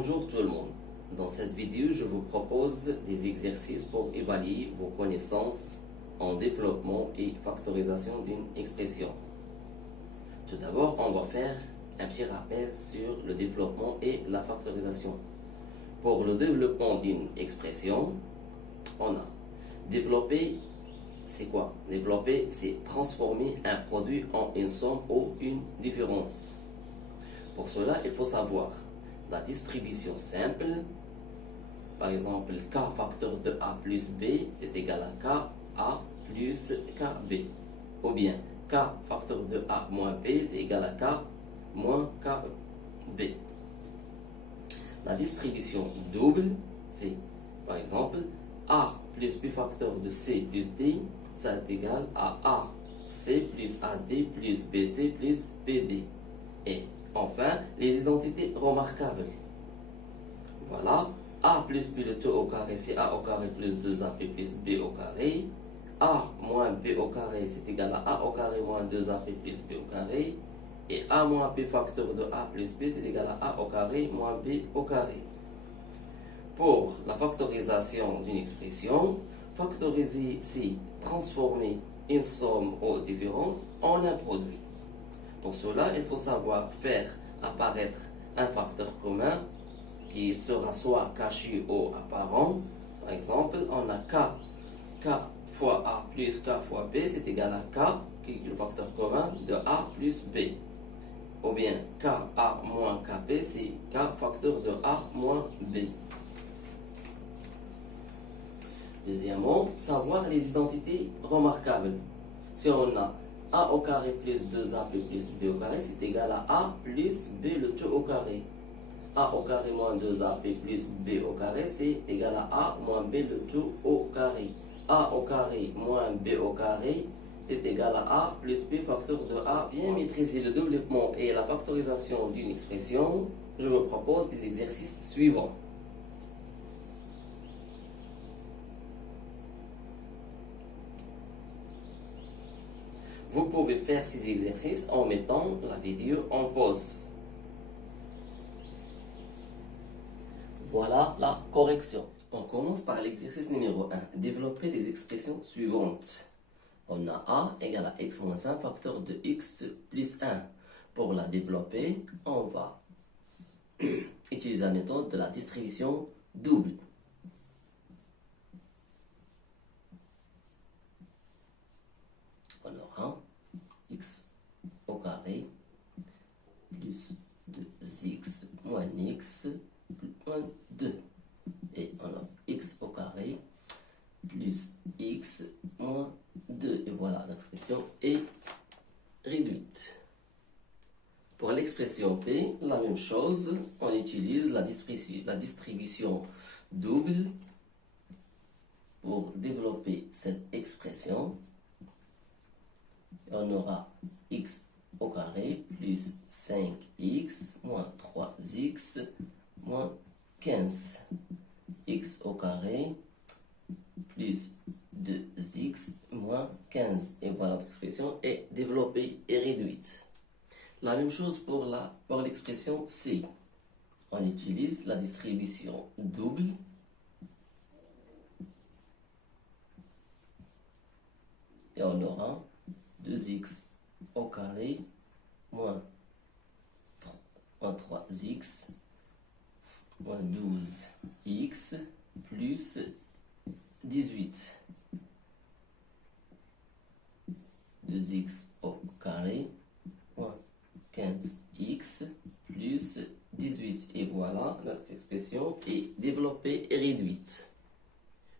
Bonjour tout le monde. Dans cette vidéo, je vous propose des exercices pour évaluer vos connaissances en développement et factorisation d'une expression. Tout d'abord, on va faire un petit rappel sur le développement et la factorisation. Pour le développement d'une expression, on a développer, c'est quoi? Développer, c'est transformer un produit en une somme ou une différence. Pour cela, il faut savoir la distribution simple. Par exemple, K facteur de A plus B, c'est égal à K A plus KB. Ou bien, K facteur de A moins B, c'est égal à K moins KB. La distribution double, c'est par exemple A plus B facteur de C plus D, ça est égal à AC plus AD plus BC plus BD. Et enfin, les identités remarquables. Voilà, A plus B le tout au carré, c'est A au carré plus 2AP plus B au carré. A moins B au carré, c'est égal à A au carré moins 2AP plus B au carré. Et A moins B facteur de A plus B, c'est égal à A au carré moins B au carré. Pour la factorisation d'une expression, factoriser, c'est transformer une somme ou différence en un produit. Pour cela, il faut savoir faire apparaître un facteur commun qui sera soit caché ou apparent. Par exemple, on a K fois A plus K fois B, c'est égal à K, qui est le facteur commun de A plus B. Ou bien KA moins KB, c'est K facteur de A moins B. Deuxièmement, savoir les identités remarquables. Si on a A au carré plus 2AP plus B au carré, c'est égal à A plus B le tout au carré. A au carré moins 2AP plus B au carré, c'est égal à A moins B le tout au carré. A au carré moins B au carré, c'est égal à A plus B facteur de A. Bien maîtriser le développement et la factorisation d'une expression, je vous propose des exercices suivants. Vous pouvez faire ces exercices en mettant la vidéo en pause. Voilà la correction. On commence par l'exercice numéro 1. Développer les expressions suivantes. On a A égale à x moins 1 facteur de x plus 1. Pour la développer, on va utiliser la méthode de la distribution double. On aura x au carré plus 2x moins x moins 2. Et on a x au carré plus x moins 2. Et voilà, l'expression est réduite. Pour l'expression P, la même chose, on utilise la distribution double pour développer cette expression. Et on aura x au carré plus 5x moins 3x moins 15. X au carré plus 2x moins 15. Et voilà, notre expression est développée et réduite. La même chose pour l'expression C. On utilise la distribution double et on aura 2x au carré moins 3x moins 12x plus 18. 2x au carré moins 15x plus 18. Et voilà, notre expression est développée et réduite.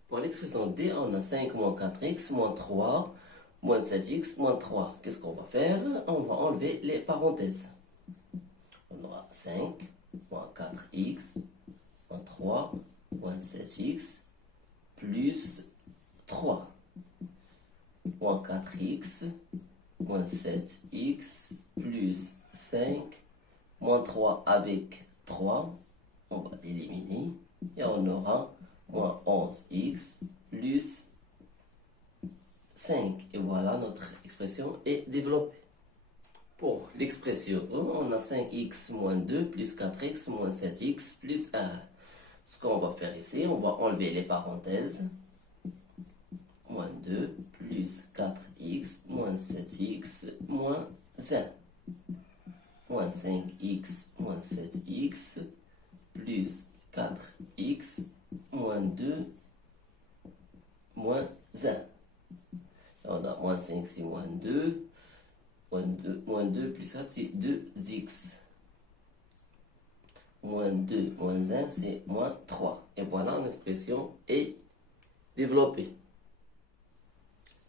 Pour l'expression D, on a 5 moins 4x moins 3 moins 7x moins 3. Qu'est-ce qu'on va faire? On va enlever les parenthèses. On aura 5 moins 4x moins 3 moins 7x plus 3 moins 4x moins 7x plus 5 moins 3 avec 3. On va l'éliminer et on aura moins 11x plus 5. Et voilà, notre expression est développée. Pour l'expression 1, on a 5x moins 2 plus 4x moins 7x plus 1. Ce qu'on va faire ici, on va enlever les parenthèses. Moins 2 plus 4x moins 7x moins 1. Moins 5x moins 7x plus 4x moins 2 moins 1. On a moins 5, c'est moins 2. Moins 2 plus ça, c'est 2x. Moins 2 moins 1, c'est moins 3. Et voilà, l'expression est développée.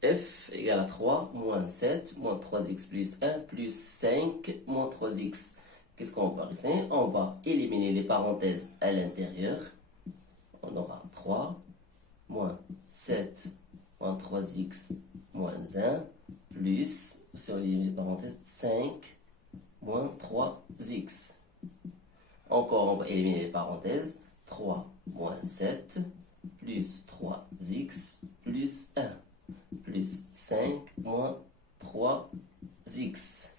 F égale à 3, moins 7, moins 3x plus 1, plus 5, moins 3x. Qu'est-ce qu'on va faire ici? On va éliminer les parenthèses à l'intérieur. On aura 3, moins 7, moins 3x, moins 1, plus, si on élimine les parenthèses, 5, moins 3x. Encore, on va éliminer les parenthèses. 3 moins 7, plus 3x, plus 1, plus 5 moins 3x.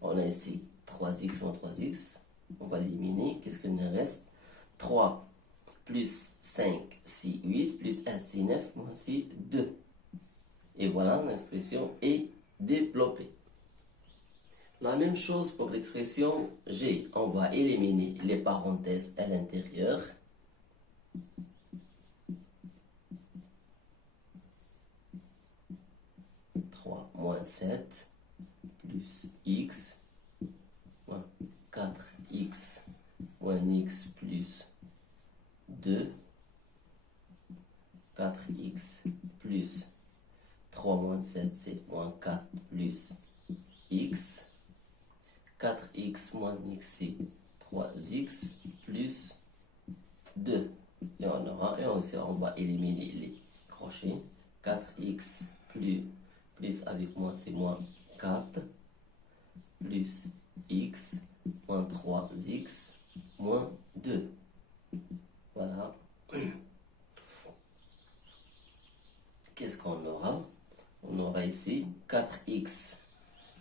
On a ici 3x moins 3x. On va l'éliminer. Qu'est-ce qu'il nous reste? 3 plus 5, c'est 8, plus 1, c'est 9, moins c'est 2. Et voilà, l'expression est développée. La même chose pour l'expression G. On va éliminer les parenthèses à l'intérieur. Moins 7 plus x moins 4x moins x plus 2. 4x plus 3 moins 7, c'est moins 4 plus x. 4x moins x, c'est 3x plus 2. Et on aura, et on va éliminer les crochets. 4x plus avec moins, c'est moins 4 plus x moins 3x moins 2. Voilà. Qu'est-ce qu'on aura? On aura ici 4x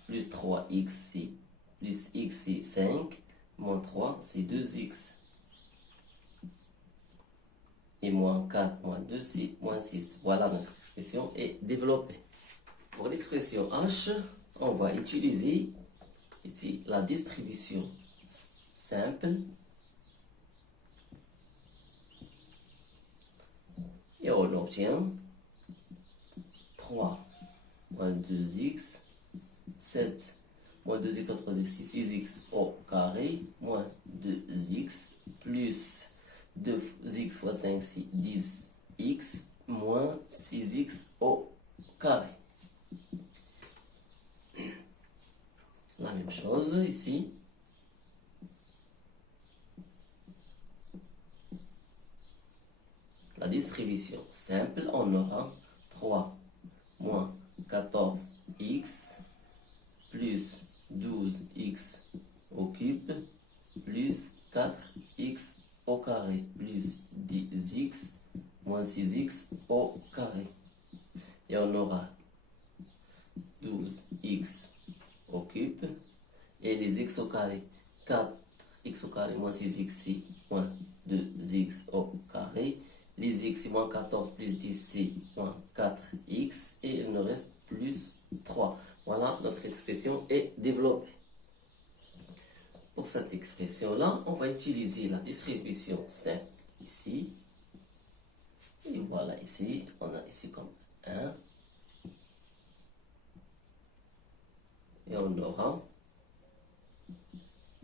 plus 3x, plus x, c'est 5, moins 3, c'est 2x. Et moins 4, moins 2, c'est moins 6. Voilà, notre expression est développée. Pour l'expression H, on va utiliser ici la distribution simple. Et on obtient 3 moins 2x, 7 moins 2x moins 3x, c'est 6x au carré, moins 2x, plus 2x fois 5, c'est 10x, moins 6x au carré. La même chose ici. La distribution simple, on aura 3 moins 14x plus 12x au cube plus 4x au carré plus 10x moins 6x au carré. Et on aura 12x au cube et les x au carré, 4x au carré moins 6x, c'est moins 2x au carré. Les x, c'est moins 14 plus 10, c'est moins 4x. Et il nous reste plus 3. Voilà, notre expression est développée. Pour cette expression-là, on va utiliser la distribution simple ici. Et voilà, ici, on a ici comme 1. Et on aura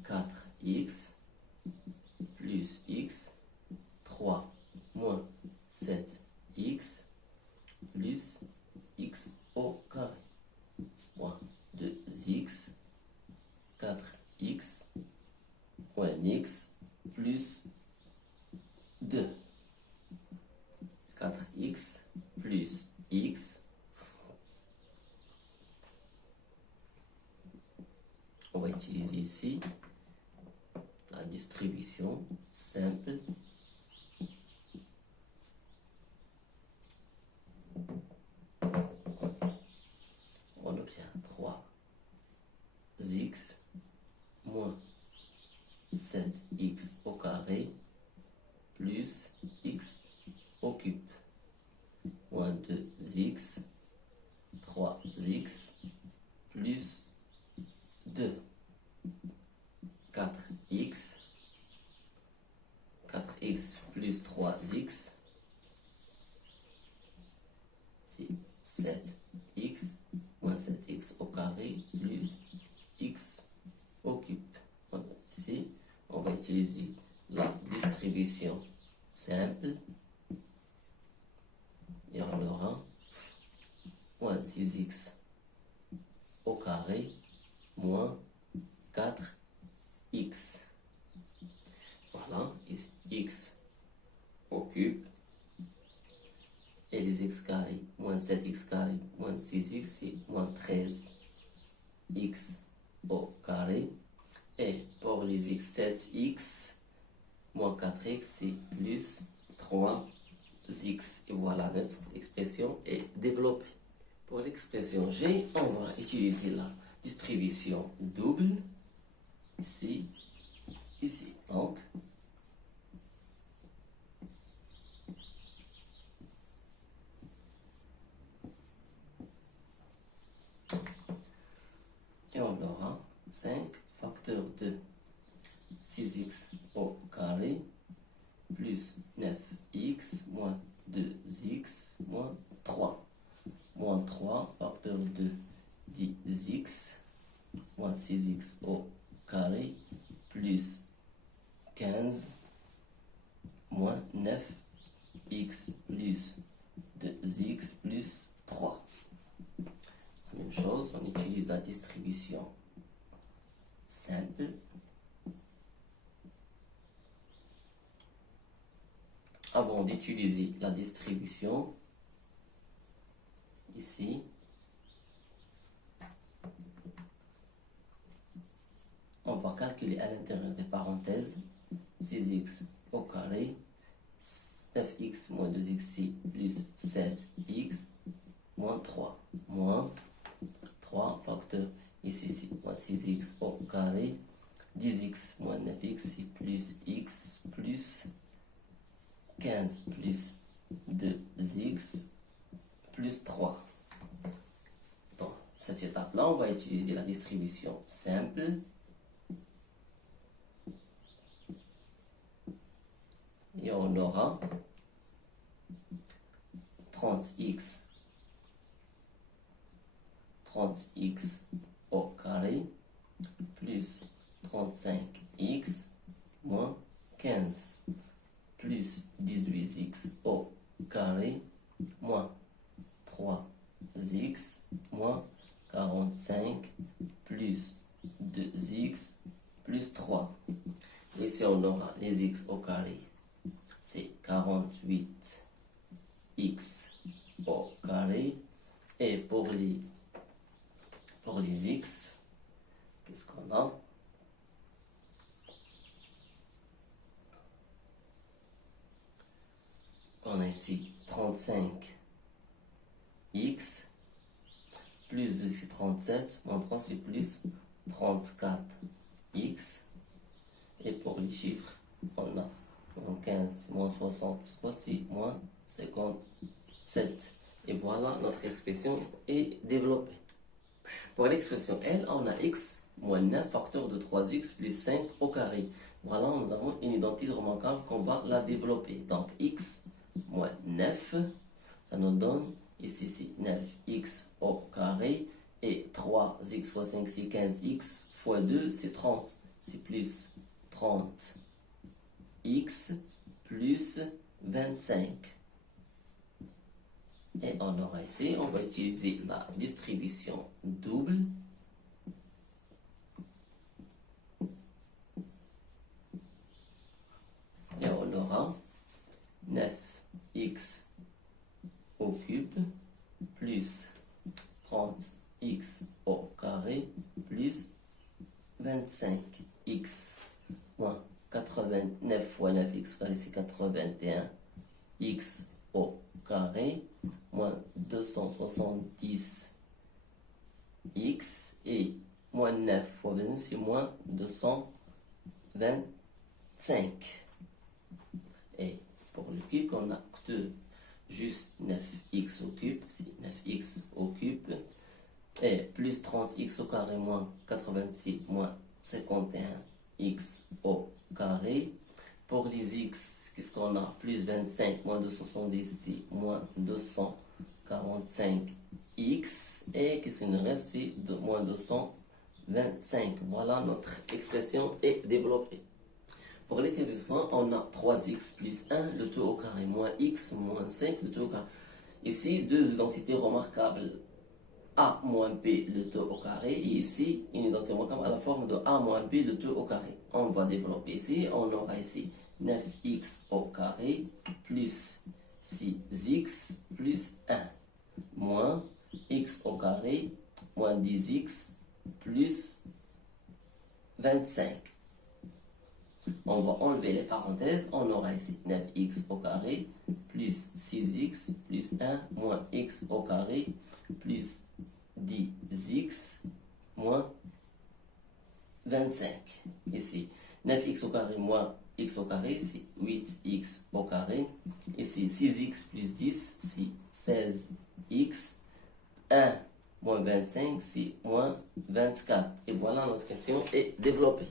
4x plus x, 3 moins 7x plus x au carré, moins 2x, 4x, moins x plus 2. 4x plus x. On va utiliser ici la distribution simple. On obtient 3x 2x moins 7x au carré plus x au cube moins 2x 3x plus 2 4x plus 3x c'est 7x moins 7x au carré plus x au cube. Donc, ici, on va utiliser la distribution simple et on aura moins 6x au carré moins 4x. Voilà, ici x au cube et les x carré moins 7x carré moins 6x c'est moins 13x au carré. Et pour les x, 7x moins 4x, c'est plus 3x. Et voilà, notre expression est développée. Pour l'expression G, on va utiliser la distribution double. Ici, ici. Donc, et on aura 5 facteur de 6x au carré plus 9x moins 2x moins 3. Moins 3 facteur de 10x moins 6x au carré plus 15 moins 9x plus 2x plus 3. La même chose, on utilise la distribution simple. Avant d'utiliser la distribution, ici, on va calculer à l'intérieur des parenthèses 6x au carré, 9x moins 2x plus 7x moins 3, moins 3 facteur, ici c'est moins 6x au carré, 10x moins 9x c'est plus x plus 15 plus 2x plus 3. Dans cette étape-là, on va utiliser la distribution simple. Et on aura 30x au carré plus 35x moins 15 plus 18x au carré moins 3x moins 45 plus 2x plus 3. Ici on aura les x au carré, c'est 48x au carré. Et pour les x, qu'est-ce qu'on a? On a ici 35x plus 2 c'est 37, moins 3 c'est plus 34x. Et pour les chiffres, on a moins 15 c'est moins 60 plus 3 c'est moins 57. Et voilà, notre expression est développée. Pour l'expression L, on a x moins 9 facteur de 3x plus 5 au carré. Voilà, nous avons une identité remarquable qu'on va la développer. Donc x moins 9, ça nous donne ici c'est 9x au carré. Et 3x fois 5 c'est 15x fois 2 c'est 30. C'est plus 30x plus 25. Et on aura ici, on va utiliser la distribution double. Et on aura 9x au cube plus 30x au carré plus 25x moins 89 fois 9x carré c'est 81x au carré moins 270x et moins 9 fois besoin, c'est moins 225. Et pour le cube, on a juste 9x au cube, c'est 9x au cube, et plus 30x au carré moins 86 moins 51x au carré. Pour les x, qu'est-ce qu'on a? Plus 25 moins 270, c'est moins 245x. Et qu'est-ce qu'il nous reste? C'est moins 225. Voilà, notre expression est développée. Pour l'établissement, on a 3x plus 1, le tout au carré, moins x moins 5, le tout au carré. Ici, deux identités remarquables. A moins B, le tout au carré. Et ici, une identité remarquable à la forme de A moins B, le tout au carré. On va développer ici. On aura ici 9x au carré plus 6x plus 1 moins x au carré moins 10x plus 25. On va enlever les parenthèses. On aura ici 9x au carré plus 6x plus 1 moins x au carré plus 10x moins 25. Ici, 9x au carré moins x au carré, c'est 8x au carré. Ici, 6x plus 10, c'est 16x. 1 moins 25, c'est moins 24. Et voilà, notre expression est développée.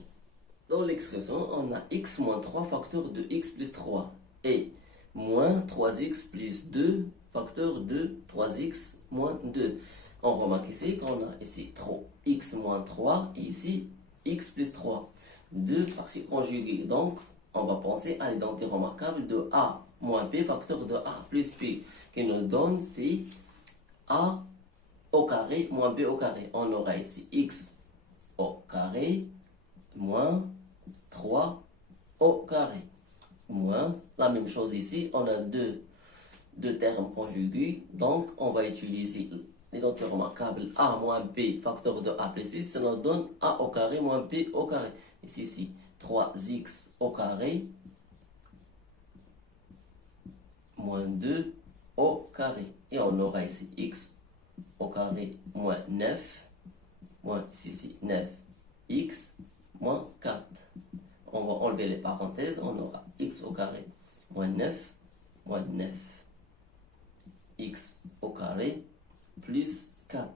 Dans l'expression, on a x moins 3 facteur de x plus 3 et moins 3x plus 2 facteur de 3x moins 2. On remarque ici qu'on a ici x moins 3 et ici x plus 3. Deux parties conjuguées. Donc, on va penser à l'identité remarquable de a moins b facteur de a plus b qui nous donne c'est a au carré moins b au carré. On aura ici x au carré moins 3 au carré. Moins la même chose ici. On a deux termes conjugués. Donc, on va utiliser l'identité remarquable a moins b facteur de a plus b. Ça nous donne a au carré moins b au carré. Ici, 3x au carré moins 2 au carré. Et on aura ici x au carré moins 9 moins ici 9x moins 4. On va enlever les parenthèses. On aura x au carré moins 9 x au carré plus 4.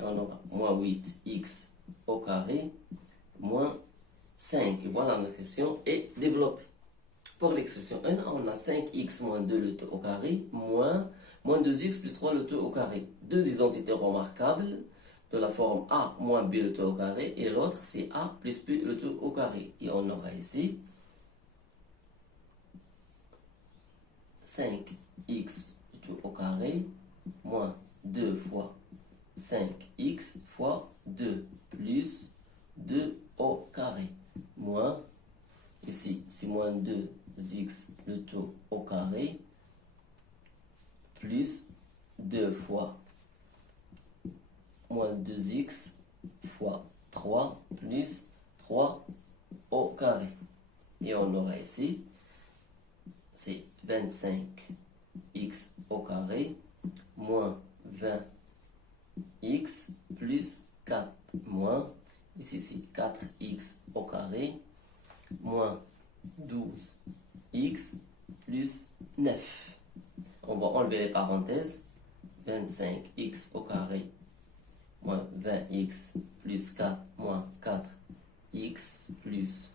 Et on aura moins 8x au carré moins 5. Voilà, l'expression est développée. Pour l'expression 1, on a 5x moins 2 le tout au carré moins 2x plus 3 le tout au carré. Deux identités remarquables de la forme a moins b le tout au carré et l'autre c'est a plus b le tout au carré. Et on aura ici 5x le tout au carré moins 2 fois 5x fois 2 plus 2 au carré moins, ici c'est moins 2x le tout au carré plus 2 fois moins 2x fois 3 plus 3 au carré. Et on aura ici, c'est 25x au carré moins 20x plus 4 moins, ici c'est 4x au carré moins 12x plus 9. On va enlever les parenthèses. 25x au carré moins 20x plus 4 moins 4x plus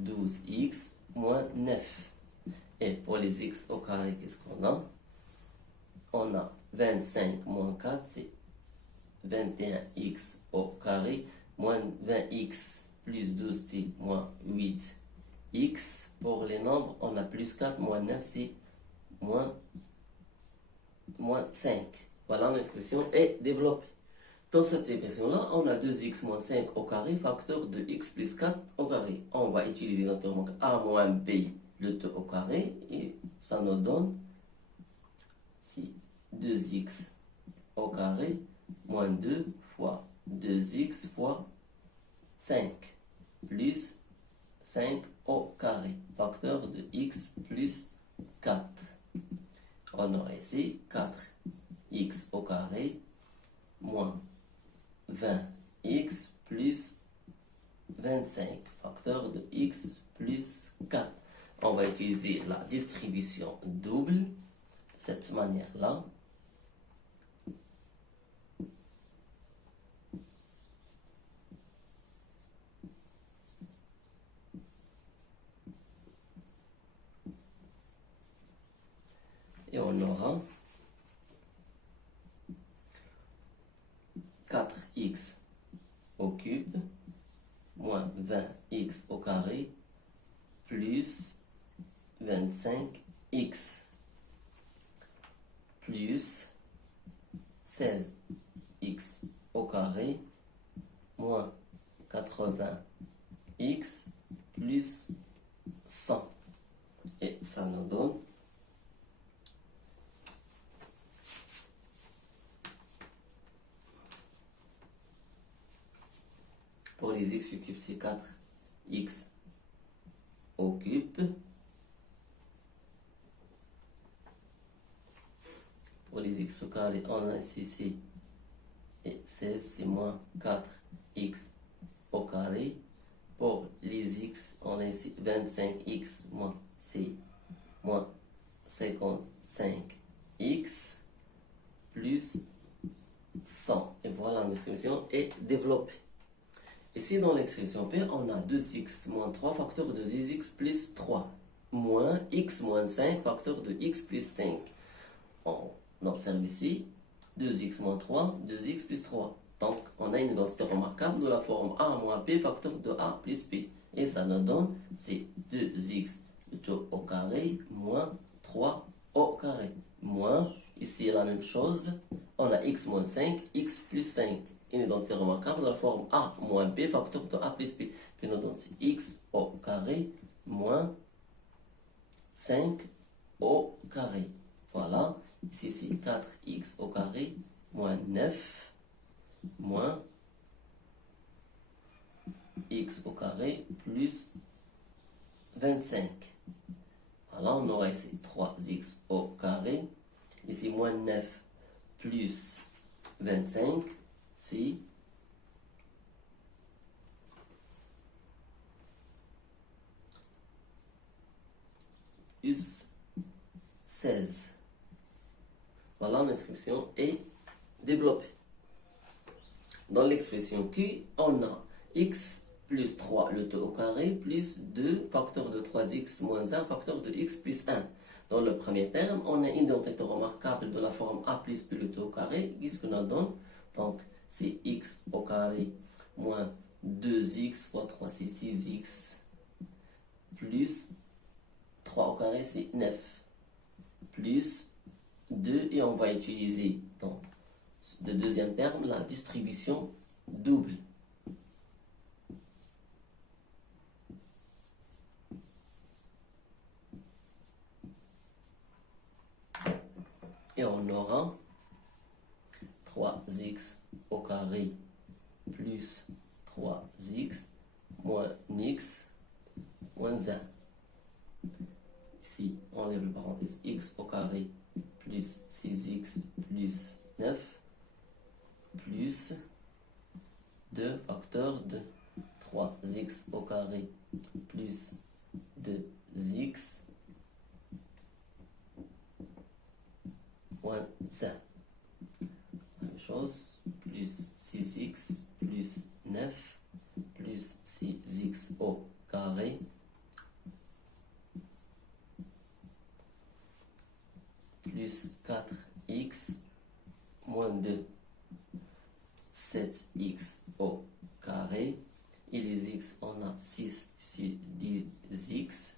12x moins 9. Et pour les x au carré, qu'est-ce qu'on a? On a 25 moins 4, c'est 21x au carré moins 20x plus 12, c'est moins 8x. Pour les nombres, on a plus 4 moins 9, c'est moins 5. Voilà, l'expression est développée. Dans cette expression-là, on a 2x moins 5 au carré, facteur de x plus 4 au carré. On va utiliser notre remarque a moins b, le tout au carré, et ça nous donne si 2x au carré moins 2 fois 2x fois 5 plus 5 au carré, facteur de x plus 4. On aura ici 4x au carré moins 20x plus plus 25, facteur de x plus 4. On va utiliser la distribution double de cette manière-là. Et on aura 4x au cube moins 20x au carré plus 25x plus 16x au carré moins 80x plus 100. Et ça nous donne pour les x au cube, c'est 4x au cube. Pour les x au carré, on a ici et 16, c'est moins 4x au carré. Pour les x, on a ici 25x moins c'est moins 55x plus 100. Et voilà, l'expression est développée. Ici, dans l'expression P, on a 2x moins 3 facteur de 2x plus 3 moins x moins 5 facteur de x plus 5. On observe ici 2x moins 3, 2x plus 3. Donc, on a une identité remarquable de la forme a moins p facteur de a plus p. Et ça nous donne, c'est 2x au carré moins 3 au carré. Moins, ici la même chose, on a x moins 5, x plus 5. Une identité remarquable de la forme a moins b facteur de a plus p, qui nous donne c'est x au carré moins 5 au carré. Voilà, ici c'est 4x au carré moins 9 moins x au carré plus 25. Voilà, on aura ici 3x au carré. Ici moins 9 plus 25, c'est plus 16. Voilà, l'inscription est développée. Dans l'expression Q, on a x plus 3 le tout au carré plus 2 facteur de 3x moins 1 facteur de x plus 1. Dans le premier terme, on a une identité remarquable de la forme a plus b le tout au carré. Qu'est-ce que nous donne? Donc, c'est x au carré moins 2x fois 3, c'est 6x plus 3 au carré, c'est 9 plus 2. Et on va utiliser dans le deuxième terme la distribution double. Et on aura 3x au carré plus 3x moins x moins 1. Ici, on lève le parenthèse x au carré plus 6x plus 9 plus 2 facteur de 3x au carré plus 2x moins 1. La même chose, plus 6x plus 9 plus 6x au carré plus 4x moins 2, 7x au carré. Et les x, on a 6 plus 10x.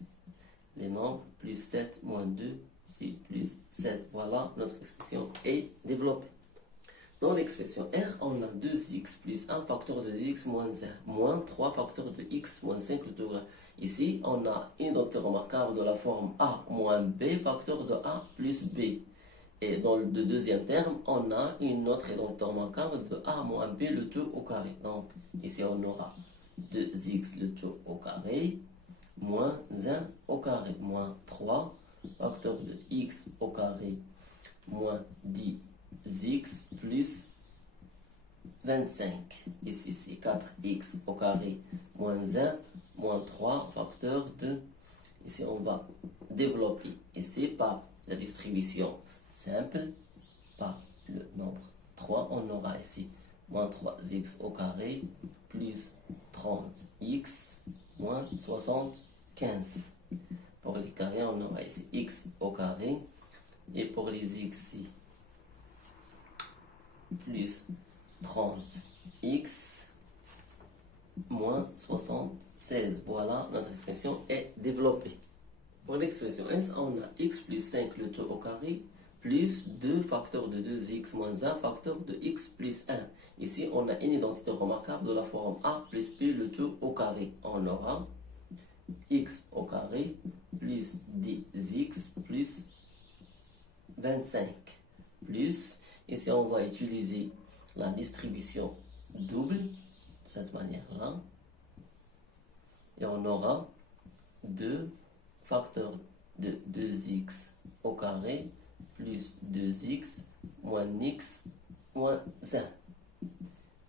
Les nombres, plus 7 moins 2, c'est plus 7. Voilà, notre expression est développée. Dans l'expression R, on a 2x plus 1 facteur de x moins 1, moins 3 facteurs de x moins 5 le tout. Ici, on a une identité remarquable de la forme a moins b facteur de a plus b. Et dans le deuxième terme, on a une autre identité remarquable de a moins b le tout au carré. Donc, ici, on aura 2x le tout au carré moins 1 au carré moins 3 facteur de x au carré moins 10x plus 25. Ici, c'est 4x au carré moins 1 moins 3 facteur de... Ici, on va développer ici par la distribution simple, par le nombre 3. On aura ici moins 3x au carré plus 30x moins 75. Pour les carrés, on aura ici x au carré. Et pour les x, ici, plus 30x moins 76. Voilà, notre expression est développée. Pour l'expression S, on a x plus 5 le tout au carré plus 2 facteur de 2x moins 1 facteur de x plus 1. Ici, on a une identité remarquable de la forme a plus b le tout au carré. On aura x au carré plus 10x plus 25 plus, ici on va utiliser la distribution double de cette manière-là et on aura 2 facteurs de 2x au carré plus 2x moins x moins 1.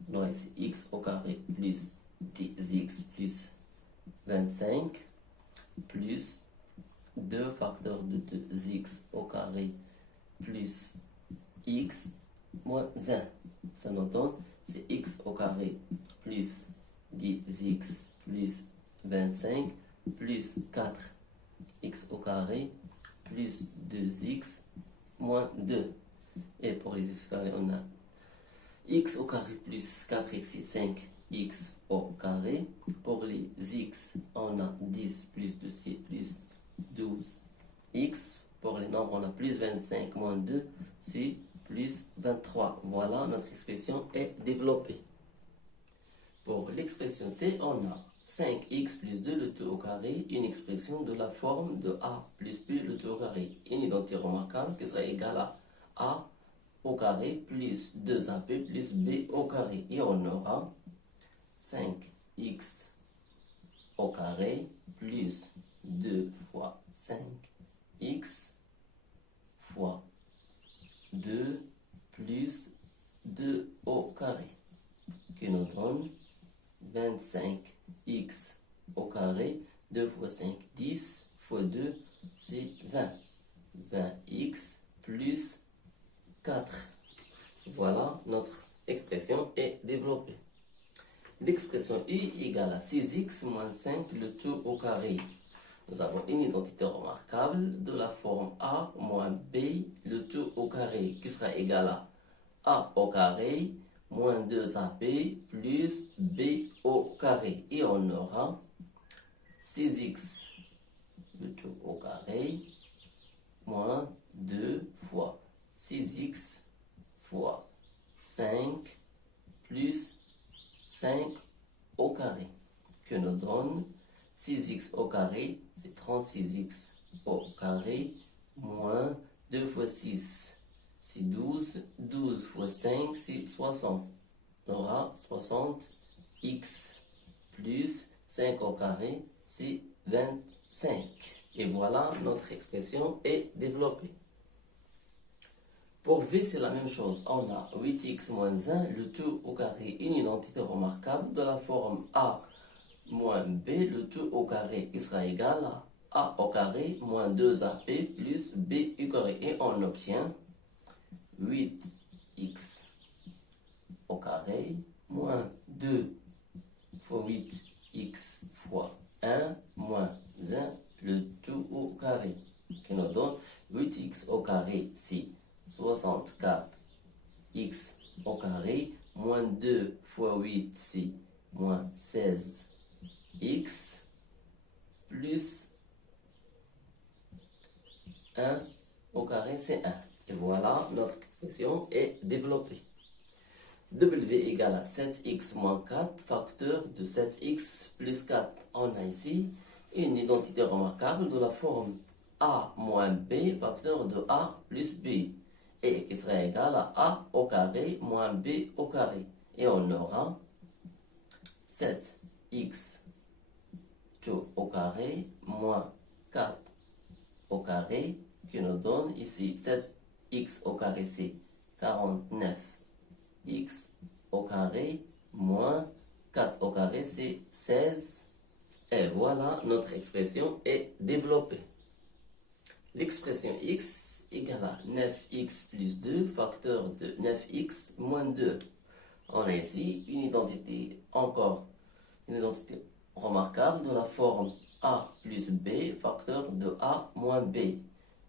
Donc ici x au carré plus 10x plus 25 plus 2 facteurs de 2x au carré plus x moins 1. Ça nous donne, c'est x au carré plus 10x plus 25 plus 4x au carré plus 2x moins 2. Et pour les x carrés, on a x au carré plus 4x et 5x au carré. Pour les x, on a 10 plus 2c plus 12x. Pour les nombres, on a plus 25 moins 2, c'est plus 23. Voilà, notre expression est développée. Pour l'expression t, on a 5x plus 2 le tout au carré, une expression de la forme de a plus b le tout au carré. Une identité remarquable qui sera égale à a au carré plus 2ab plus b au carré. Et on aura 5x au carré plus 2 fois 5x fois 2 plus 2 au carré qui nous donne 25x au carré. 2 fois 5, 10 fois 2, c'est 20. 20x plus 4. Voilà, notre expression est développée. L'expression u égale à 6x moins 5 le tout au carré. Nous avons une identité remarquable de la forme a moins b le tout au carré qui sera égal à a au carré moins 2ab plus b au carré. Et on aura 6x le tout au carré moins 2 fois 6x fois 5 plus 5 au carré que nous donne 6x au carré, c'est 36x au carré, moins 2 fois 6, c'est 12. 12 fois 5, c'est 60. On aura 60x plus 5 au carré, c'est 25. Et voilà, notre expression est développée. Pour v, c'est la même chose. On a 8x moins 1, le tout au carré, une identité remarquable de la forme a moins b le tout au carré qui sera égal à a au carré moins 2ab plus b au carré. Et on obtient 8x au carré moins 2 fois 8x fois 1 moins 1 le tout au carré qui nous donne 8x au carré, c'est 64x au carré moins 2 fois 8, c'est moins 16 x plus 1 au carré, c'est 1. Et voilà, notre expression est développée. W égale à 7x moins 4, facteur de 7x plus 4. On a ici une identité remarquable de la forme a moins b, facteur de a plus b. Et qui sera égal à a au carré moins b au carré. Et on aura 7x tout au carré moins 4 au carré qui nous donne ici 7x au carré, c'est 49x au au carré moins 4 au carré, c'est 16. Et voilà, notre expression est développée. L'expression x égale à 9x plus 2, facteur de 9x moins 2. On a ici une identité, encore une identité remarquable de la forme a plus b, facteur de a moins b,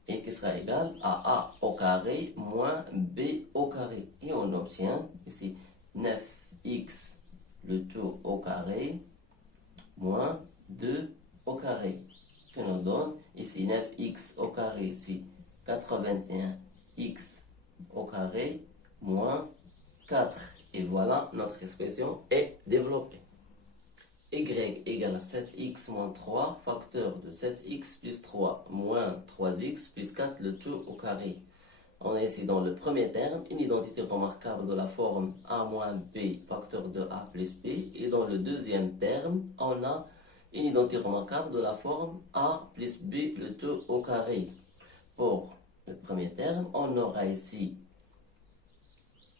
et qui sera égal à a au carré moins b au carré. Et on obtient ici 9x le tout au carré moins 2 au carré, que nous donne ici 9x au carré, ici 81x au carré moins 4. Et voilà, notre expression est développée. Y égale à 7x moins 3, facteur de 7x plus 3 moins 3x plus 4, le tout au carré. On a ici dans le premier terme une identité remarquable de la forme a moins b, facteur de a plus b. Et dans le deuxième terme, on a une identité remarquable de la forme a plus b, le tout au carré. Pour le premier terme, on aura ici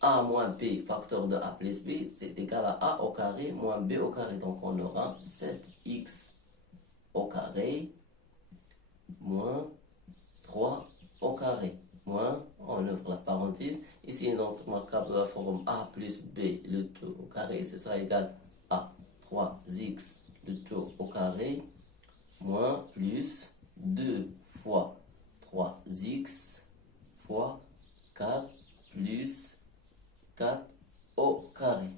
a moins b, facteur de a plus b, c'est égal à a au carré moins b au carré. Donc on aura 7x au carré moins 3 au carré. Moins, on ouvre la parenthèse. Ici, une identité remarquable de la forme a plus b, le tout au carré, ce sera égal à 3x, le tout au carré, moins plus 2 fois 3x fois 4 plus 4 au carré.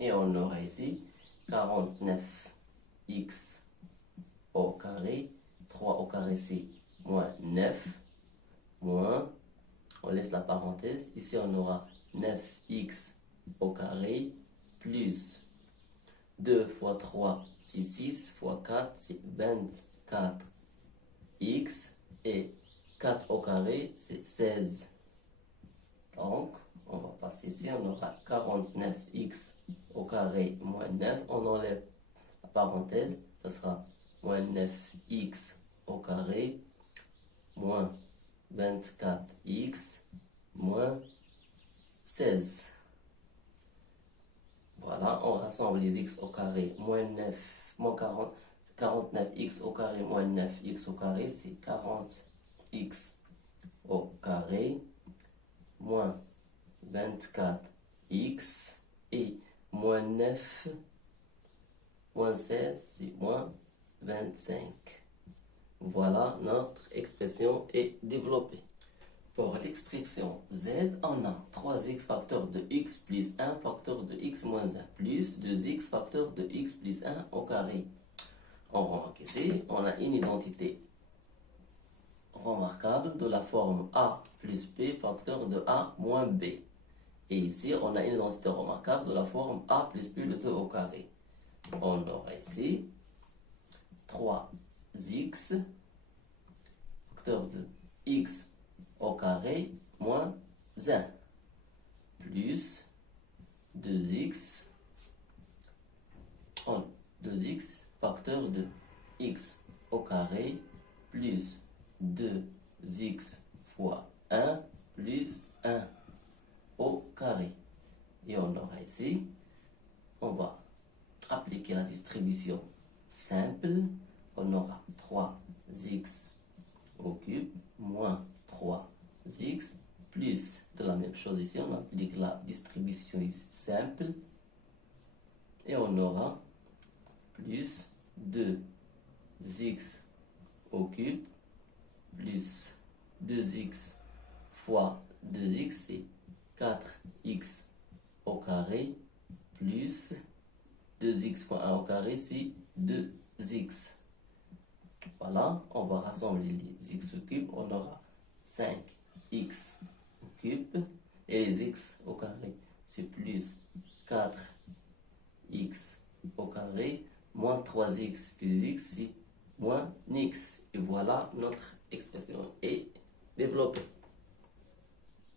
Et on aura ici 49x au carré, 3 au carré c'est moins 9, moins, on laisse la parenthèse, ici on aura 9x au carré, plus 2 fois 3 c'est 6, fois 4 c'est 24x, et 4 au carré c'est 16. Donc, on va passer ici, on aura 49x au carré moins 9. On enlève la parenthèse, ça sera moins 9x au carré moins 24x moins 16. Voilà, on rassemble les x au carré moins 9, moins 49x au carré moins 9x au carré, c'est 40x au carré moins 24x et moins 9 moins 16 c'est moins 25. Voilà, notre expression est développée. Pour l'expression z, on a 3x facteur de x plus 1 facteur de x moins 1 plus 2x facteur de x plus 1 au carré. On remarque ici, on a une identité remarquable de la forme a plus b facteur de a moins b. Et ici, on a une identité remarquable de la forme a plus b le tout au carré. On aura ici 3x facteur de x au carré moins 1 plus 2x 2x facteur de x au carré plus 2x fois 1 plus 1 au carré. Et on aura ici, on va appliquer la distribution simple. On aura 3x au cube moins 3x plus, de la même chose ici, on applique la distribution simple. Et on aura plus 2x au cube plus 2x fois 2x, c'est 4x au carré plus 2x fois 1 au carré, c'est 2x. Voilà, on va rassembler les x au cube, on aura 5x au cube et les x au carré, c'est plus 4x au carré moins 3x plus x, c'est moins x. Et voilà, notre expression est développée.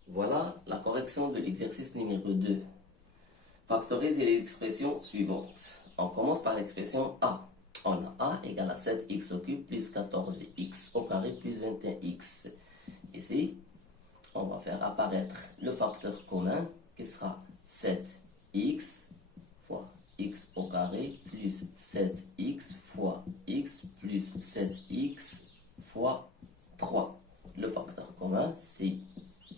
Voilà la correction de l'exercice numéro 2. Factoriser les expressions suivantes. On commence par l'expression a. On a a égale à 7x au cube plus 14x au carré plus 21x. Ici, on va faire apparaître le facteur commun qui sera 7 x fois x au carré plus 7x fois x plus 7x fois 3. Le facteur commun, c'est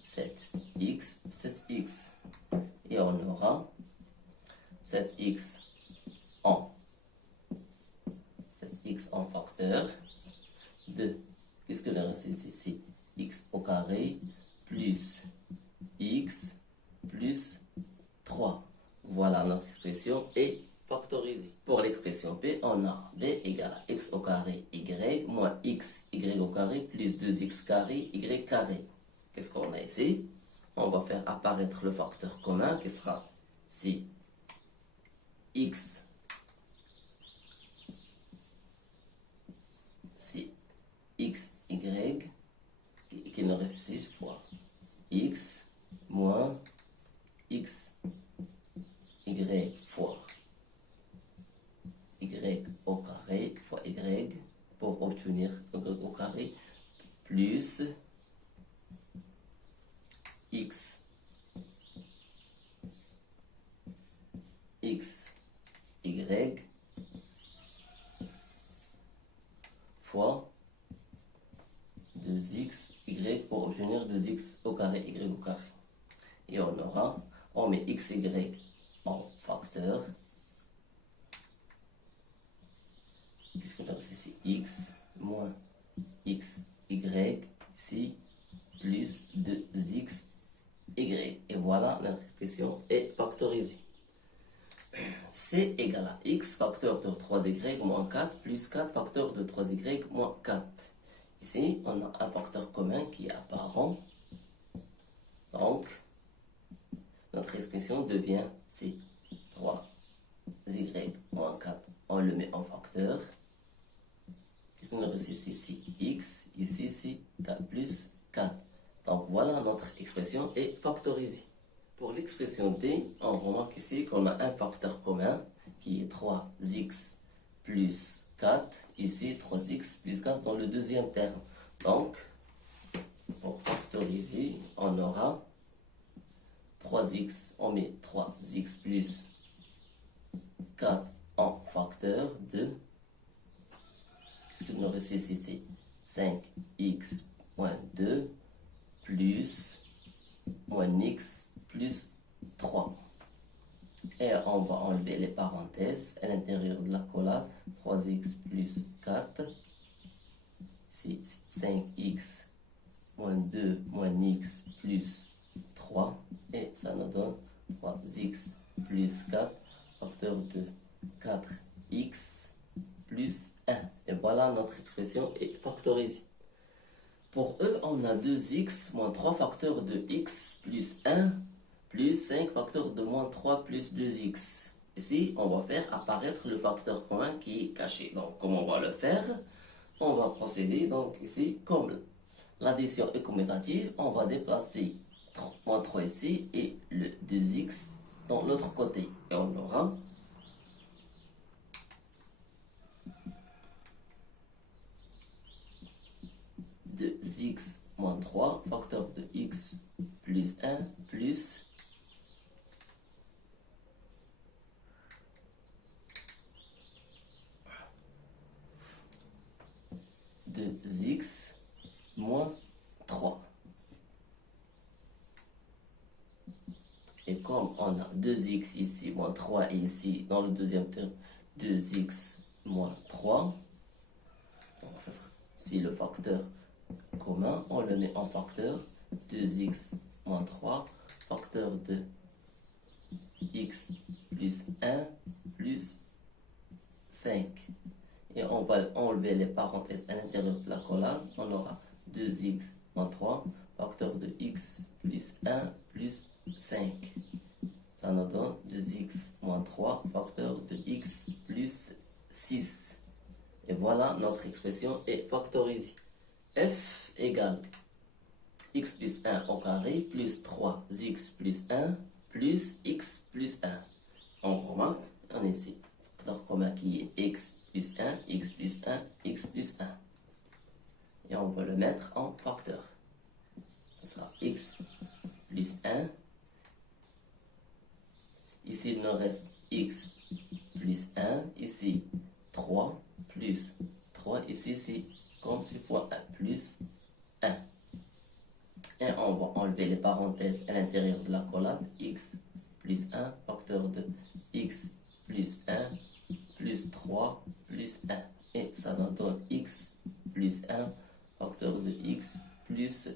7x, 7x. Et on aura 7x en 7x en facteur de, qu'est-ce que le reste ici? C'est x au carré plus x plus 3. Voilà, notre expression est factorisée. Pour l'expression b, on a b égale à x au carré y moins x y au carré plus 2x carré y carré. Qu'est-ce qu'on a ici? On va faire apparaître le facteur commun qui sera si x, si x, y, qui nous reste ici fois x moins x, y fois y au carré fois y pour obtenir y au carré plus x, x, y fois 2x, y pour obtenir 2x au carré, y au carré. Et on aura, on met x, y en facteur. Qu'est-ce qu'on a ici? X moins x, y, ici, plus 2x, y. Et voilà, notre expression est factorisée. C égale à x facteur de 3y moins 4 plus 4 facteur de 3y moins 4. Ici, on a un facteur commun qui est apparent. Donc, notre expression devient C. 3y moins 4. On le met en facteur. Qu'est-ce qu'on a ici? C'est x. Ici, c'est 4 plus 4. Donc, voilà, notre expression est factorisée. Pour l'expression D, on remarque ici qu'on a un facteur commun qui est 3x plus 4. Ici, 3x plus 4 dans le deuxième terme. Donc, pour factoriser, on aura 3x, on met 3x plus 4 en facteur de, qu'est-ce que nous reste ici? C'est 5x moins 2 plus moins x plus 3. Et on va enlever les parenthèses à l'intérieur de la collade. 3x plus 4, c'est 5x moins 2 moins x plus 3. Et ça nous donne 3x plus 4, facteur de 4x plus 1. Et voilà, notre expression est factorisée. Pour E, on a 2x moins 3 facteurs de x plus 1 plus 5 facteurs de moins 3 plus 2x. Ici, on va faire apparaître le facteur commun qui est caché. Donc, comment on va le faire? On va procéder, donc ici, comme l'addition est commutative, on va déplacer moins 3 ici et le 2x dans l'autre côté. Et on aura 2x moins 3 facteur de x plus 1 plus 2x moins 3. Et comme on a 2x ici, moins 3 et ici, dans le deuxième terme, 2x moins 3. Donc, ça sera ici le facteur commun. On le met en facteur. 2x moins 3, facteur de x plus 1 plus 5. Et on va enlever les parenthèses à l'intérieur de la colonne. On aura 2x moins 3, facteur de x plus 1 plus 5. Ça nous donne 2x moins 3, facteur de x plus 6. Et voilà, notre expression est factorisée. F égale x plus 1 au carré plus 3x plus 1 plus x plus 1. On remarque, on est ici, facteur commun qui est x plus 1, x plus 1, x plus 1. Et on va le mettre en facteur. Ce sera x plus 1. Ici, il nous reste x plus 1. Ici, 3 plus 3. Ici, c'est comme 6 fois 1 plus 1. Et on va enlever les parenthèses à l'intérieur de la collade. X plus 1, facteur de x plus 1, plus 3, plus 1. Et ça nous donne x plus 1, facteur de x plus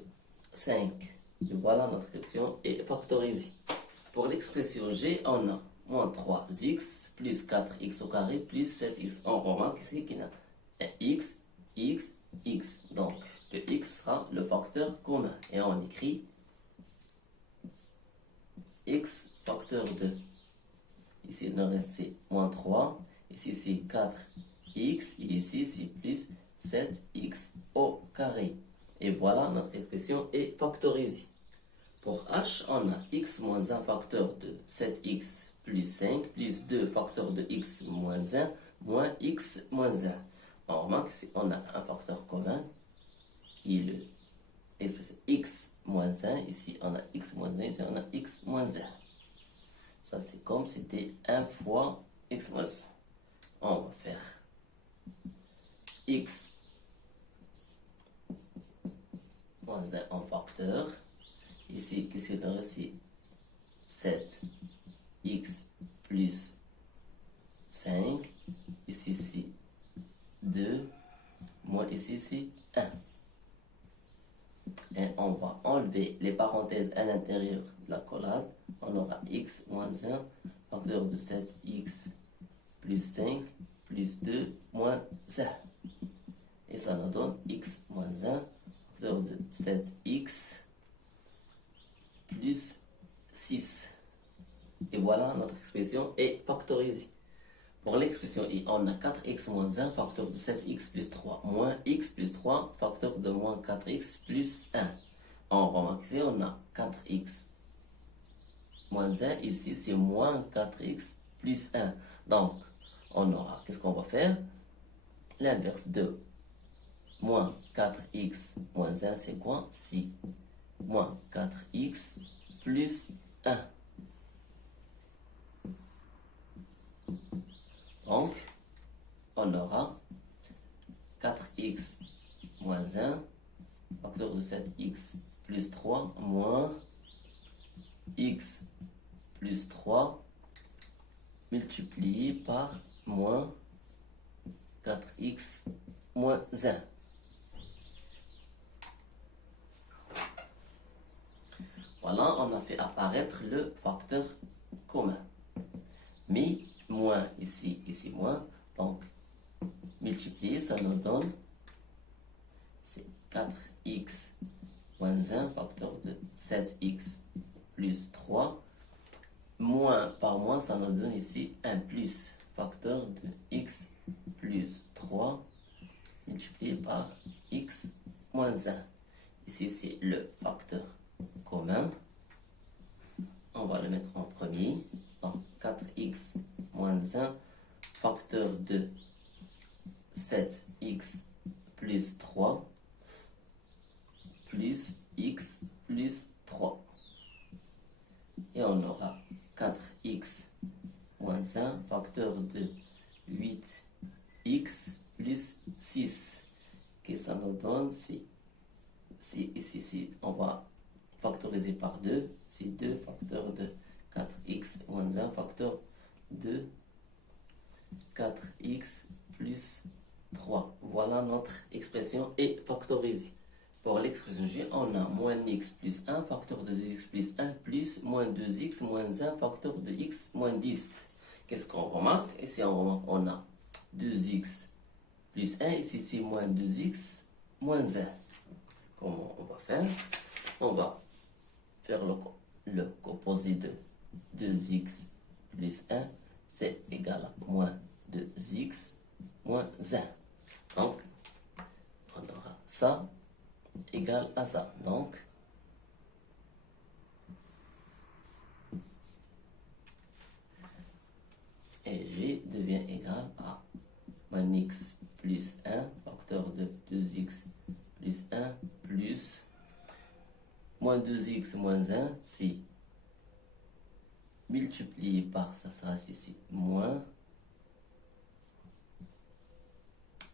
5. Et voilà, notre expression est factorisée. Pour l'expression g, on a moins 3x plus 4x au carré plus 7x. On remarque ici qu'il y a un x, x, x. Donc, le x sera le facteur commun. Et on écrit x facteur de. Ici, il nous reste moins 3. Ici, c'est 4x. Et ici, c'est plus 7x au carré. Et voilà, notre expression est factorisée. Pour h, on a x moins 1 facteur de 7x plus 5 plus 2 facteur de x moins 1 moins x moins 1. On remarque ici, on a un facteur commun qui est l'expression x moins 1. Ici, on a x moins 1. Ici, on a x moins 1. Ça, c'est comme si c'était 1 fois x moins 1. On va faire x moins 1 en facteur. Ici, qu'est-ce qu'il y a ici? 7x plus 5. Ici, c'est 2. Moins ici, c'est 1. Et on va enlever les parenthèses à l'intérieur de la collade. On aura x moins 1, facteur de 7x plus 5 plus 2 moins 1. Et ça nous donne x moins 1, facteur de 7x plus 6. Et voilà, notre expression est factorisée. Pour l'expression i, on a 4x moins 1, facteur de 7x plus 3, moins x plus 3, facteur de moins 4x plus 1. On remarque ici, on a 4x moins 1, ici c'est moins 4x plus 1. Donc, on aura, qu'est-ce qu'on va faire? L'inverse de moins 4x moins 1, c'est quoi? C'est moins 4x plus 1. Donc, on aura 4x moins 1, facteur de 7x plus 3, moins x plus 3, multiplié par moins 4x moins 1. Voilà, on a fait apparaître le facteur commun. Mais moins ici, ici moins. Donc, multiplier, ça nous donne, c'est 4x moins 1, facteur de 7x plus 3. Moins par moins, ça nous donne ici un plus, facteur de x plus 3, multiplié par x moins 1. Ici, c'est le facteur commun. On va le mettre en premier. Donc, 4x moins 1, facteur de 7x plus 3, plus x plus 3. Et on aura 4x moins 1, facteur de 8x plus 6. Que ça nous donne, si ici, on va factoriser par 2, c'est 2 facteur de 4x moins 1, facteur de 4x plus 3. Voilà, notre expression est factorisée. Pour l'expression G, on a moins x plus 1, facteur de 2x plus 1, plus moins 2x moins 1, facteur de x moins 10. Qu'est-ce qu'on remarque? Ici, on a 2x plus 1, ici c'est moins 2x moins 1. Comment on va faire? On va faire le composé de 2x plus 1, c'est égal à moins 2x moins 1. Donc, on aura ça égal à ça. Donc, et g devient égal à moins x plus 1, facteur de 2x plus 1, plus moins 2x moins 1, c'est multiplié multiplié par, ça sera ici, moins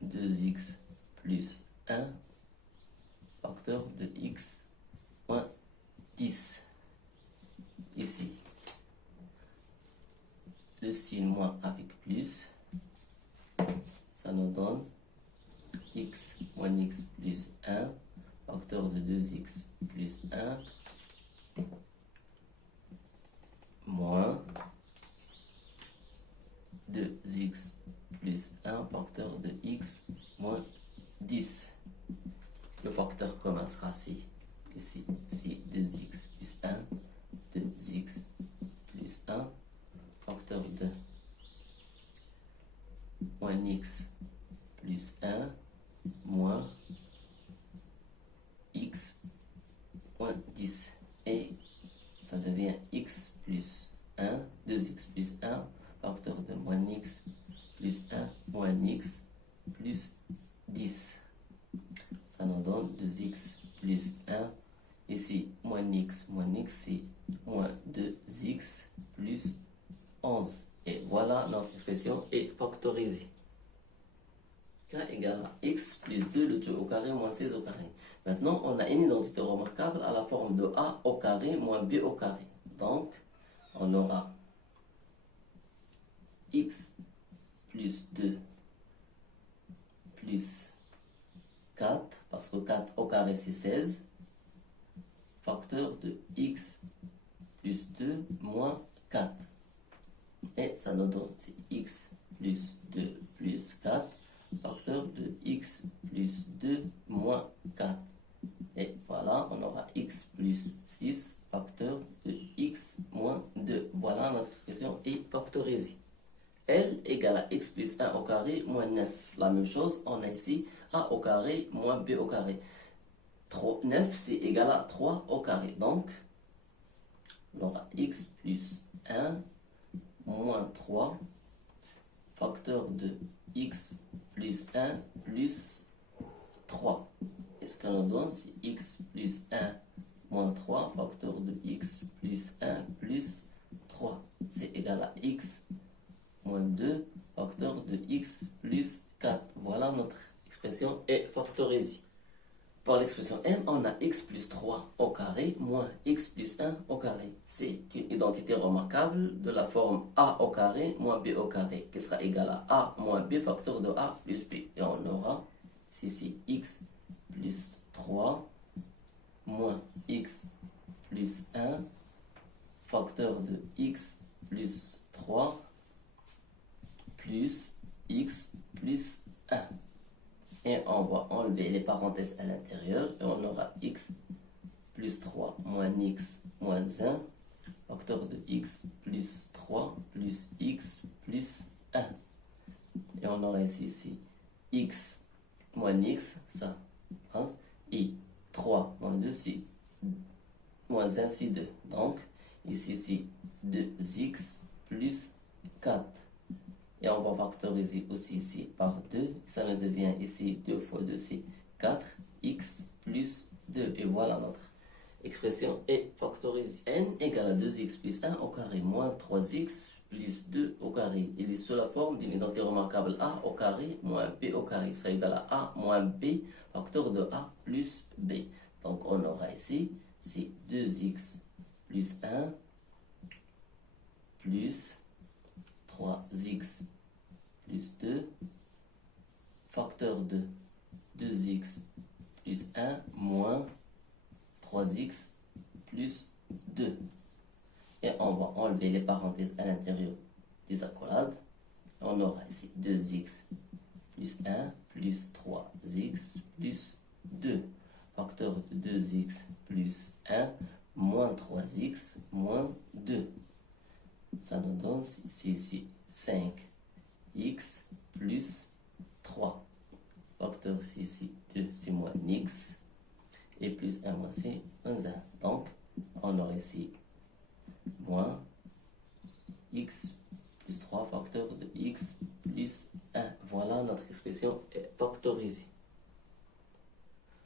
2x plus 1 facteur de x moins 10. Ici, le signe moins avec plus, ça nous donne x moins x plus 1 facteur de 2x plus 1 moins 2x plus 1 facteur de x moins 10. Le facteur commun sera ici, 2x plus 1, 2x plus 1, facteur de moins x plus 1, moins x moins 10. Et ça devient x plus 1, 2x plus 1, facteur de moins x plus 1, moins x plus 10. Ça nous donne 2x plus 1. Ici, moins x, c'est moins 2x plus 11. Et voilà, notre expression est factorisée. K égale à x plus 2, le tout au carré, moins 16 au carré. Maintenant, on a une identité remarquable à la forme de a au carré moins b au carré. Donc, on aura x plus 2 plus 4, parce que 4 au carré c'est 16, facteur de x plus 2 moins 4. Et ça nous donne x plus 2 plus 4, facteur de x plus 2 moins 4. Et voilà, on aura x plus 6, facteur de x moins 2. Voilà, notre expression est factorisée. L égale à x plus 1 au carré moins 9. La même chose, on a ici a au carré moins b au carré. 9, c'est égal à 3 au carré. Donc, on aura x plus 1 moins 3, facteur de x plus 1 plus 3. Et ce qu'on nous donne, c'est x plus 1 moins 3, facteur de x plus 1 plus 3. C'est égal à x moins 2, facteur de x plus 4. Voilà, notre expression est factorisée. Pour l'expression m, on a x plus 3 au carré moins x plus 1 au carré. C'est une identité remarquable de la forme a au carré moins b au carré, qui sera égal à a moins b facteur de a plus b. Et on aura ici x plus 3 moins x plus 1 facteur de x plus 3 plus x plus 1. Et on va enlever les parenthèses à l'intérieur et on aura x plus 3 moins x moins 1, facteur de x plus 3 plus x plus 1. Et on aura ici x moins x, ça, hein, et 3 moins 2, c'est moins 1, c'est 2. Donc, ici, c'est 2x plus 4. Et on va factoriser aussi ici par 2. Ça nous devient ici 2 fois 2, c'est 4x plus 2. Et voilà, notre expression est factorisée. N égale à 2x plus 1 au carré moins 3x plus 2 au carré. Il est sous la forme d'une identité remarquable a au carré moins b au carré. Ça égale à a moins b, facteur de a plus b. Donc on aura ici, c'est 2x plus 1 plus 3x plus 2, facteur de 2x plus 1 moins 3x plus 2. Et on va enlever les parenthèses à l'intérieur des accolades. On aura ici 2x plus 1 plus 3x plus 2. Facteur de 2x plus 1 moins 3x moins 2. Ça nous donne ici 5x plus 3. Facteur ici 2, c'est moins x. Et plus 1 moins c, moins 1. Donc, on aura ici moins x plus 3, facteur de x plus 1. Voilà, notre expression est factorisée.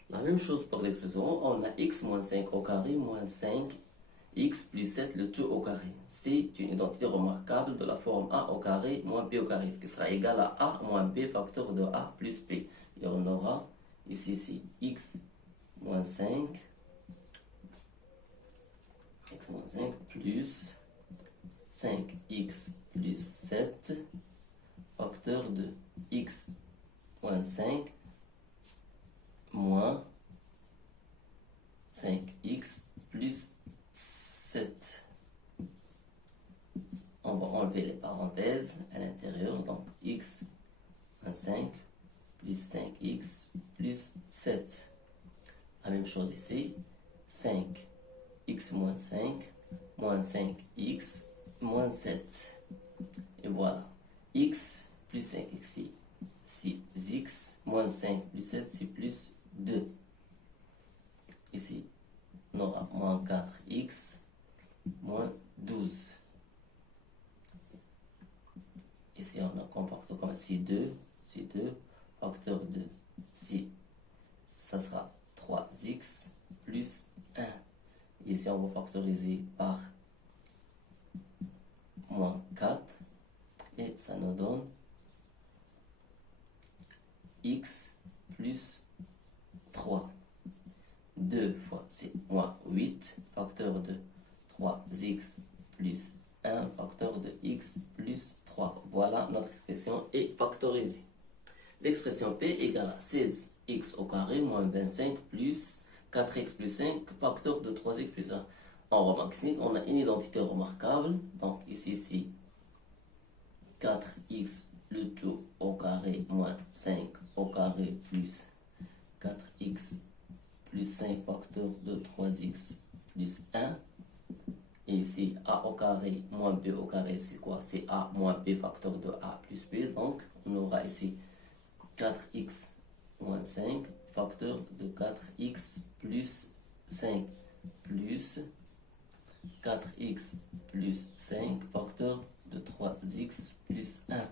La même chose pour l'expression, on a x moins 5 au carré moins 5 x plus 7 le tout au carré. C'est une identité remarquable de la forme a au carré moins b au carré, ce qui sera égal à a moins b facteur de a plus b. Et on aura ici c'est x moins 5 plus 5x plus 7 facteur de x moins 5 moins 5x plus 7. On va enlever les parenthèses à l'intérieur, donc x moins 5 plus 5x plus 7. La même chose ici, 5x moins 5 moins 5x moins 7. Et voilà, x plus 5 ici, 6x moins 5 plus 7, c'est plus 2. Ici, on aura moins 4x moins 12. Ici, on a comporté comme C2, facteur de C, ça sera 3x plus 1. Ici, on va factoriser par moins 4 et ça nous donne x plus 3. 2 fois c'est moins 8, facteur de 3x plus 1, facteur de x plus 3. Voilà, notre expression est factorisée. L'expression P égale à 16x au carré moins 25 plus 4x plus 5, facteur de 3x plus 1. En remarque ici, on a une identité remarquable. Donc ici, c'est 4x le tout au carré moins 5 au carré plus 4x plus 5 facteur de 3x plus 1. Et ici, a au carré moins b au carré, c'est quoi? C'est a moins b facteur de a plus b. Donc, on aura ici 4x moins 5 facteur de 4x plus 5 plus 4x plus 5 facteur de 3x plus 1. Et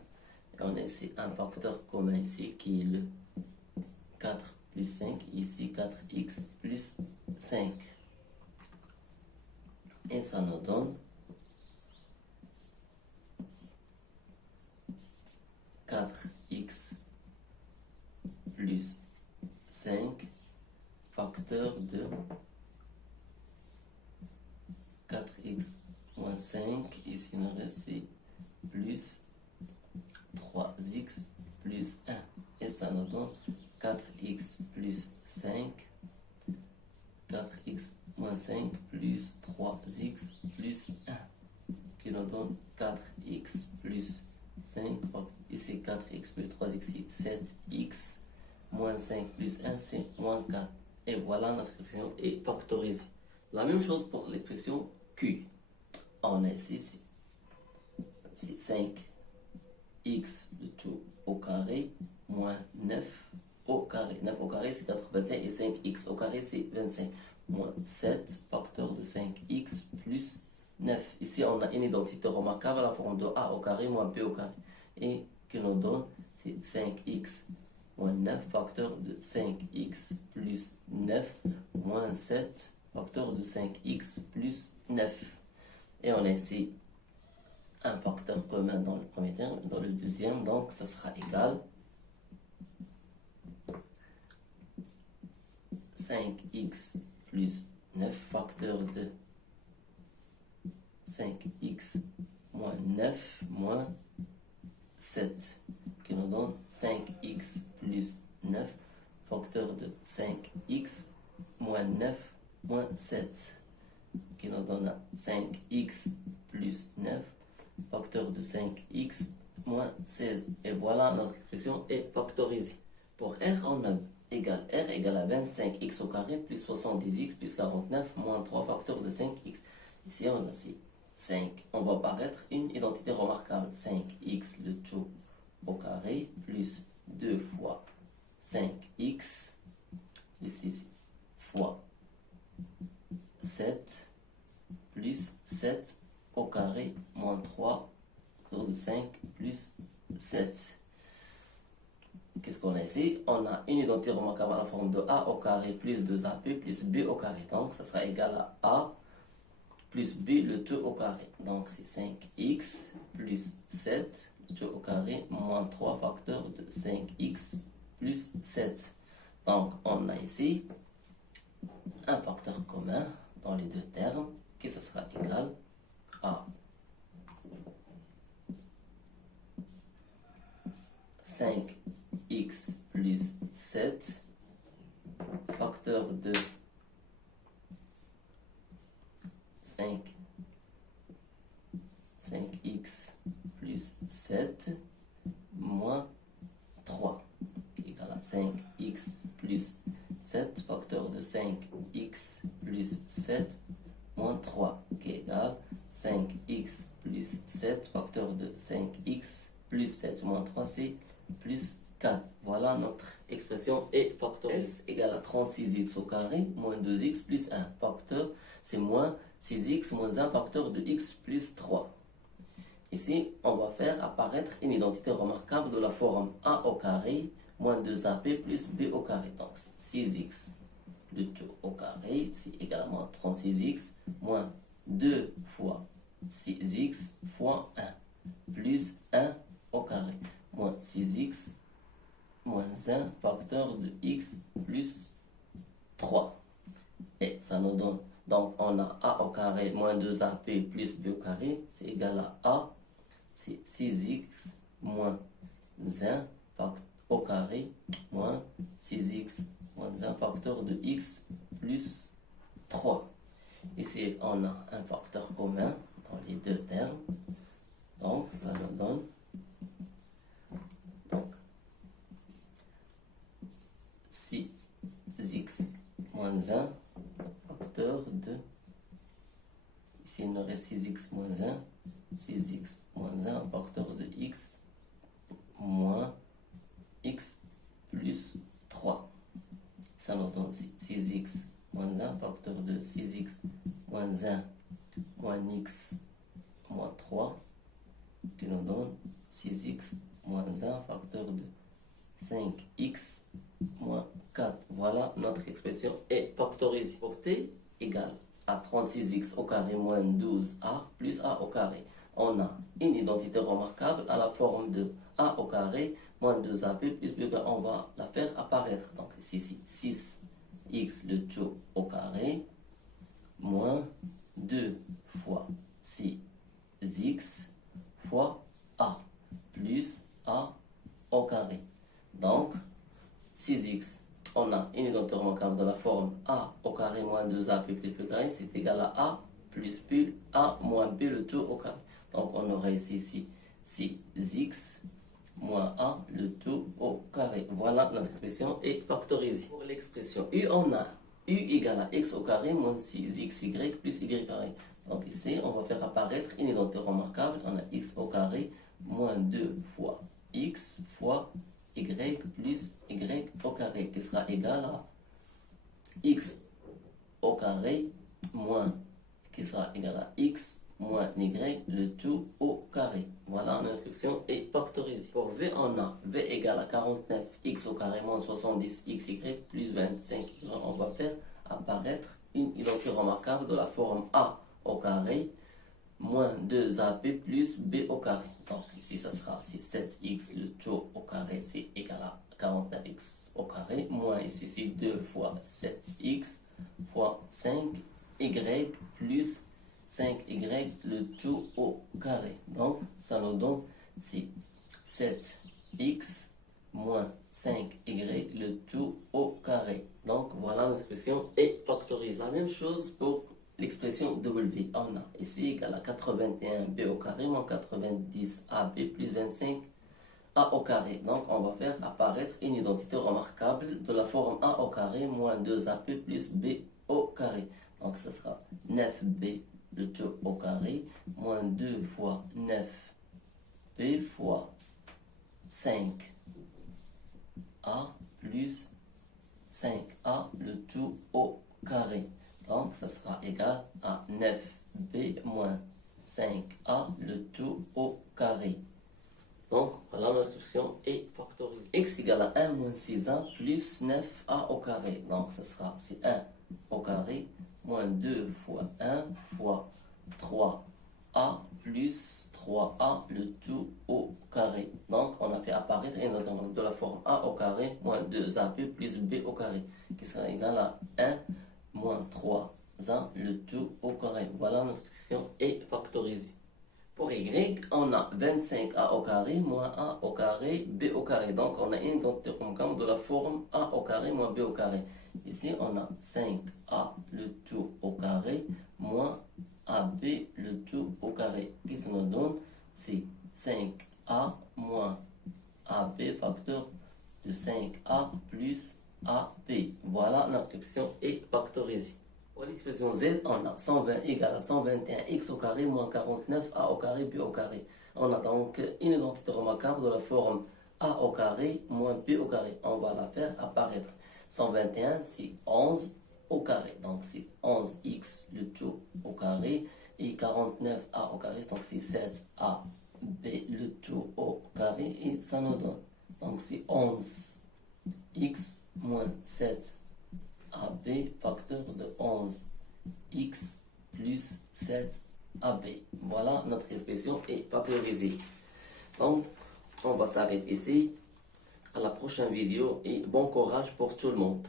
on a ici un facteur commun ici qui est le 4 plus 5, ici 4x plus 5. Et ça nous donne 4x plus 5 facteur de 4x moins 5, ici on reste plus 3x plus 1. Et ça nous donne 4x plus 5, 4x moins 5 plus 3x plus 1, qui nous donne 4x plus 5, ici 4x plus 3x, c'est 7x, moins 5 plus 1, c'est moins 4. Et voilà, notre expression est factorisée. La même chose pour l'expression Q. On a ici, c'est 5x de tout au carré, moins 9 au carré. 9 au carré, c'est 81, et 5x au carré, c'est 25. Moins 7, facteur de 5x plus 9. Ici, on a une identité remarquable à la forme de a au carré moins b au carré. Et qui nous donne, c'est 5x moins 9, facteur de 5x plus 9, moins 7, facteur de 5x plus 9. Et on a ici un facteur commun dans le premier terme, dans le deuxième, donc ça sera égal 5x plus 9 facteur de 5x moins 9 moins 7, qui nous donne 5x plus 9 facteur de 5x moins 9 moins 7, qui nous donne 5x plus 9 facteur de 5x moins 16. Et voilà, notre expression est factorisée. Pour R, on a R égale à 25x au carré plus 70x plus 49 moins 3 facteur de 5x. Ici, on a 5. On va paraître une identité remarquable. 5x le tout au carré plus 2 fois 5x, ici fois 7 plus 7 au carré moins 3 facteur de 5 plus 7. Qu'est-ce qu'on a ici? On a une identité remarquable à la forme de a au carré plus 2ap plus b au carré. Donc, ça sera égal à a plus b le tout au carré. Donc c'est 5x plus 7 le tout au carré moins 3 facteurs de 5x plus 7. Donc on a ici un facteur commun dans les deux termes qui ce sera égal à 5x plus 7 facteur de 5x plus 7 moins 3 qui est égal à 5x plus 7 facteur de 5x plus 7 moins 3 qui est égal à 5x plus 7 facteur de 5x plus 7 moins 3 c'est plus 4. Voilà notre expression et facteur s égale à 36x au carré moins 2x plus 1 facteur c'est moins 6x moins 1 facteur de x plus 3. Ici, on va faire apparaître une identité remarquable de la forme a au carré moins 2ab plus b au carré. Donc 6x le tout au carré, c'est également 36x moins 2 fois 6x fois 1 plus 1 au carré moins 6x moins 1 facteur de x plus 3. Et ça nous donne, donc on a a au carré moins 2ab plus b au carré, c'est égal à a, c'est 6x moins 1 au carré moins 6x moins 1 facteur de x plus 3. Ici, on a un facteur commun dans les deux termes. Donc, ça nous donne donc 6x moins 1 facteur de, ici il nous reste 6x moins 1, 6x moins 1 facteur de x moins x plus 3. Ça nous donne 6x moins 1 facteur de 6x moins 1 moins x moins 3 qui nous donne 6x moins 1 facteur de 5x moins 4. Voilà notre expression est factorisée. Pour t égale à 36x au carré moins 12a plus a au carré. On a une identité remarquable à la forme de a au carré moins 2ab plus b. On va la faire apparaître. Donc ici, 6x le tout au carré moins 2 fois 6x fois a plus a au carré. Donc 6x, on a une identité remarquable de la forme a au carré moins 2ab plus b au carré, c'est égal à a plus b, a moins b le tout au carré. Donc on aurait ici 6x moins a le tout au carré. Voilà notre expression est factorisée. Pour l'expression u, on a u égale à x au carré moins 6xy plus y carré. Donc ici, on va faire apparaître une identité remarquable. On a x au carré moins 2 fois x fois y plus y au carré qui sera égal à x au carré moins qui sera égal à x moins y le tout au carré. Voilà, notre expression est factorisée. Pour v, on a v égale à 49x au carré moins 70xy plus 25. On va faire apparaître une identité remarquable de la forme a au carré moins 2ab plus b au carré. Donc ici, ça sera 7x le tout au carré, c'est égal à 49x au carré, moins ici, c'est 2 fois 7x fois 5y plus 5y le tout au carré. Donc, ça nous donne 7x moins 5y le tout au carré. Donc, voilà l'expression est factorisée. La même chose pour l'expression w. On a ici égal à 81b au carré moins 90ab plus 25 a au carré. Donc, on va faire apparaître une identité remarquable de la forme a au carré moins 2ab plus b au carré. Donc, ce sera 9b le tout au carré moins 2 fois 9b fois 5a plus 5a le tout au carré. Donc, ça sera égal à 9b moins 5a le tout au carré. Donc, voilà notre solution est factorisée. X égale à 1 moins 6a plus 9a au carré. Donc, ce sera 1 au carré moins 2 fois 1 fois 3a plus 3a le tout au carré. Donc, on a fait apparaître une note de la forme a au carré moins 2ab plus b au carré, qui sera égal à 1 moins 3a le tout au carré. Voilà notre expression est factorisée. Pour y, on a 25a au carré moins a au carré b au carré. Donc, on a une identité de la forme a au carré moins b au carré. Ici, on a 5a le tout au carré moins ab le tout au carré. Qui se nous donne? C'est 5a moins ab facteur de 5a plus ab. Voilà, notre expression est factorisée. Pour l'expression z, on a 120 égale à 121 x au carré moins 49 a au carré b au carré. On a donc une identité remarquable de la forme a au carré moins b au carré. On va la faire apparaître. 121, c'est 11 au carré. Donc, c'est 11x le tout au carré. Et 49a au carré, donc c'est 16ab le tout au carré. Et ça nous donne. Donc, c'est 11x moins 7 AB facteur de 11x plus 7ab. Voilà, notre expression est factorisée. Donc, on va s'arrêter ici. À la prochaine vidéo et bon courage pour tout le monde.